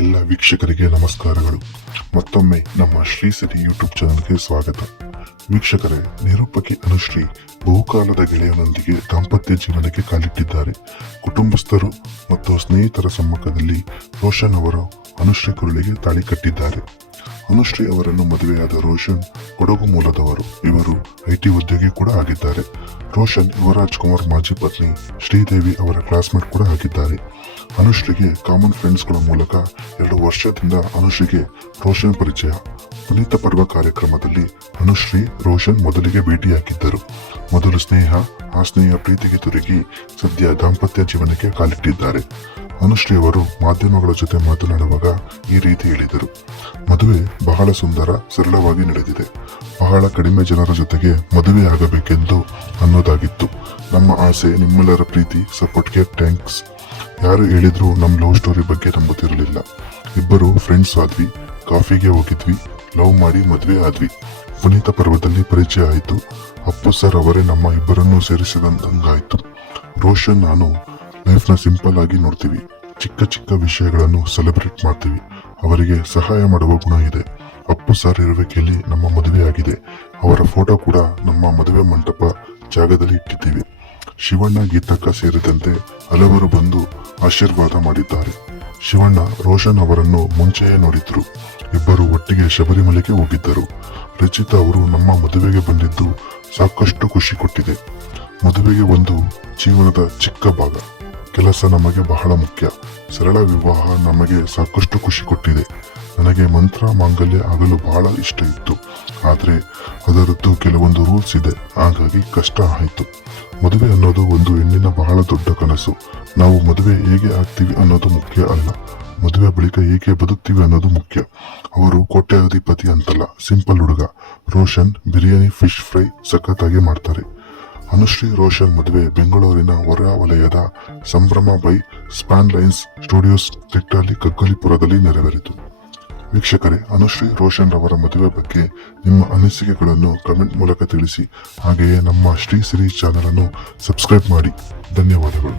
ಎಲ್ಲ ವೀಕ್ಷಕರಿಗೆ ನಮಸ್ಕಾರಗಳು. ಮತ್ತೊಮ್ಮೆ ನಮ್ಮ ಶ್ರೀಸಿರಿ ಯೂಟ್ಯೂಬ್ ಚಾನಲ್ಗೆ ಸ್ವಾಗತ. ವೀಕ್ಷಕರೇ, ನಿರೂಪಕಿ ಅನುಶ್ರೀ ಬಹುಕಾಲದ ಗೆಳೆಯನೊಂದಿಗೆ ದಾಂಪತ್ಯ ಜೀವನಕ್ಕೆ ಕಾಲಿಟ್ಟಿದ್ದಾರೆ. ಕುಟುಂಬಸ್ಥರು ಮತ್ತು ಸ್ನೇಹಿತರ ಸಮ್ಮುಖದಲ್ಲಿ ರೋಷನ್ ಅವರು ಅನುಶ್ರೀ ಕುರುಳಿಗೆ ತಾಳಿ ಕಟ್ಟಿದ್ದಾರೆ. ಅನುಶ್ರೀ ಅವರನ್ನು ಮದುವೆಯಾದ ರೋಷನ್ ಕೊಡಗು ಮೂಲದವರು. ಇವರು ಐಟಿ ಉದ್ಯೋಗಿ ಕೂಡ ಆಗಿದ್ದಾರೆ. ರೋಷನ್ ಯುವರಾಜ್ ಕುಮಾರ್ ಮಾಜಿ ಪತ್ನಿ ಶ್ರೀದೇವಿ ಅವರ ಕ್ಲಾಸ್ಮೇಟ್ ಕೂಡ ಆಗಿದ್ದಾರೆ. ಅನುಶ್ರೀಗೆ ಕಾಮನ್ ಫ್ರೆಂಡ್ಸ್ಗಳ ಮೂಲಕ 2 ವರ್ಷದಿಂದ ಅನುಶ್ರೀಗೆ ರೋಷನ್ ಪರಿಚಯ. ಪುನೀತ ಪರ್ವ ಕಾರ್ಯಕ್ರಮದಲ್ಲಿ ಅನುಶ್ರೀ ರೋಷನ್ ಮೊದಲಿಗೆ ಭೇಟಿಯಾಗಿದ್ದರು. ಮೊದಲು ಸ್ನೇಹ, ಆ ಸ್ನೇಹ ಪ್ರೀತಿಗೆ ತುರುಗಿ ಸದ್ಯ ದಾಂಪತ್ಯ ಜೀವನಕ್ಕೆ ಕಾಲಿಟ್ಟಿದ್ದಾರೆ. ಅನುಶ್ರೀ ಅವರು ಮಾಧ್ಯಮಗಳ ಜೊತೆ ಮಾತನಾಡುವಾಗ ಈ ರೀತಿ ಹೇಳಿದರು. ಮದುವೆ ಬಹಳ ಸುಂದರ, ಸರಳವಾಗಿ ನಡೆದಿದೆ. ಬಹಳ ಕಡಿಮೆ ಜನರ ಜೊತೆಗೆ ಮದುವೆ ಆಗಬೇಕೆಂದು ಅನ್ನೋದಾಗಿತ್ತು. ನಮ್ಮ ಆಸೆ, ನಿಮ್ಮೆಲ್ಲರ ಪ್ರೀತಿ, ಸಪೋರ್ಟ್ಗೆ ಥ್ಯಾಂಕ್ಸ್. ಯಾರು ಹೇಳಿದ್ರು ನಮ್ಮ ಲವ್ ಸ್ಟೋರಿ ಬಗ್ಗೆ ನಂಬುತ್ತಿರಲಿಲ್ಲ. ಇಬ್ಬರು ಫ್ರೆಂಡ್ಸ್ ಆದ್ವಿ, ಕಾಫಿಗೆ ಹೋಗಿದ್ವಿ, ಲವ್ ಮಾಡಿ ಮದುವೆ ಆದ್ವಿ. ಪುನೀತ ಪರ್ವದಲ್ಲಿ ಪರಿಚಯ ಆಯಿತು. ಅಪ್ಪು ಸರ್ ಅವರೇ ನಮ್ಮ ಇಬ್ಬರನ್ನೂ ಸೇರಿಸಿದಂಗಾಯ್ತು. ರೋಷನ್ ನಾನು ಲೈಫ್ನ ಸಿಂಪಲ್ ಆಗಿ ನೋಡ್ತೀವಿ. ಚಿಕ್ಕ ಚಿಕ್ಕ ವಿಷಯಗಳನ್ನು ಸೆಲೆಬ್ರೇಟ್ ಮಾಡ್ತೀವಿ. ಅವರಿಗೆ ಸಹಾಯ ಮಾಡುವ ಗುಣ ಇದೆ. ಅಪ್ಪು ಸರ್ ಇರುವಿಕೆಯಲ್ಲಿ ನಮ್ಮ ಮದುವೆ ಆಗಿದೆ. ಅವರ ಫೋಟೋ ಕೂಡ ನಮ್ಮ ಮದುವೆ ಮಂಟಪ ಜಾಗದಲ್ಲಿ ಇಟ್ಟಿದ್ದೀವಿ. ಶಿವಣ್ಣ, ಗೀತಕ್ಕ ಸೇರಿದಂತೆ ಹಲವರು ಬಂದು ಆಶೀರ್ವಾದ ಮಾಡಿದ್ದಾರೆ. ಶಿವಣ್ಣ ರೋಷನ್ ಅವರನ್ನು ಮುಂಚೆಯೇ ನೋಡಿದ್ರು. ಇಬ್ಬರು ಒಟ್ಟಿಗೆ ಶಬರಿಮಲೆಗೆ ಹೋಗಿದ್ದರು. ರಚಿತಾ ಅವರು ನಮ್ಮ ಮದುವೆಗೆ ಬಂದಿದ್ದು ಸಾಕಷ್ಟು ಖುಷಿ ಕೊಟ್ಟಿದೆ. ಮದುವೆಗೆ ಒಂದು ಜೀವನದ ಚಿಕ್ಕ ಭಾಗ. ಕೆಲಸ ನಮಗೆ ಬಹಳ ಮುಖ್ಯ. ಸರಳ ವಿವಾಹ ನಮಗೆ ಸಾಕಷ್ಟು ಖುಷಿ ಕೊಟ್ಟಿದೆ. ನನಗೆ ಮಂತ್ರ ಮಾಂಗಲ್ಯ ಆಗಲು ಬಹಳ ಇಷ್ಟ ಇತ್ತು. ಆದರೆ ಅದರದ್ದು ಕೆಲವೊಂದು ರೂಲ್ಸ್ ಇದೆ. ಹಾಗಾಗಿ ಕಷ್ಟ ಆಯಿತು. ಮದುವೆ ಅನ್ನೋದು ಒಂದು ಹೆಣ್ಣಿನ ಬಹಳ ದೊಡ್ಡ ಕನಸು. ನಾವು ಮದುವೆ ಹೇಗೆ ಆಗ್ತೀವಿ ಅನ್ನೋದು ಮುಖ್ಯ ಅಲ್ಲ, ಮದುವೆ ಬಳಿಕ ಹೇಗೆ ಬದುಕ್ತೀವಿ ಅನ್ನೋದು ಮುಖ್ಯ. ಅವರು ಕೋಟ್ಯಾಧಿಪತಿ ಅಂತಲ್ಲ, ಸಿಂಪಲ್ ಹುಡುಗ. ರೋಷನ್ ಬಿರಿಯಾನಿ, ಫಿಶ್ ಫ್ರೈ ಸಖತ್ತಾಗಿ ಮಾಡ್ತಾರೆ. ಅನುಶ್ರೀ ರೋಷನ್ ಮದುವೆ ಬೆಂಗಳೂರಿನ ಹೊರ ವಲಯದ ಸಂಭ್ರಮ ಬೈ ಸ್ಪಾನ್ ಲೈನ್ಸ್ ಸ್ಟುಡಿಯೋಸ್ ತೆಟ್ಟಲ್ಲಿ ಕಗ್ಗಲಿಪುರದಲ್ಲಿ ನೆರವೇರಿತು. ವೀಕ್ಷಕರೇ, ಅನುಶ್ರೀ ರೋಷನ್ ರವರ ಮದುವೆ ಬಗ್ಗೆ ನಿಮ್ಮ ಅನಿಸಿಕೆಗಳನ್ನು ಕಮೆಂಟ್ ಮೂಲಕ ತಿಳಿಸಿ. ಹಾಗೆಯೇ ನಮ್ಮ ಶ್ರೀ ಸಿರಿ ಚಾನಲ್ ಅನ್ನು ಸಬ್ಸ್ಕ್ರೈಬ್ ಮಾಡಿ. ಧನ್ಯವಾದಗಳು.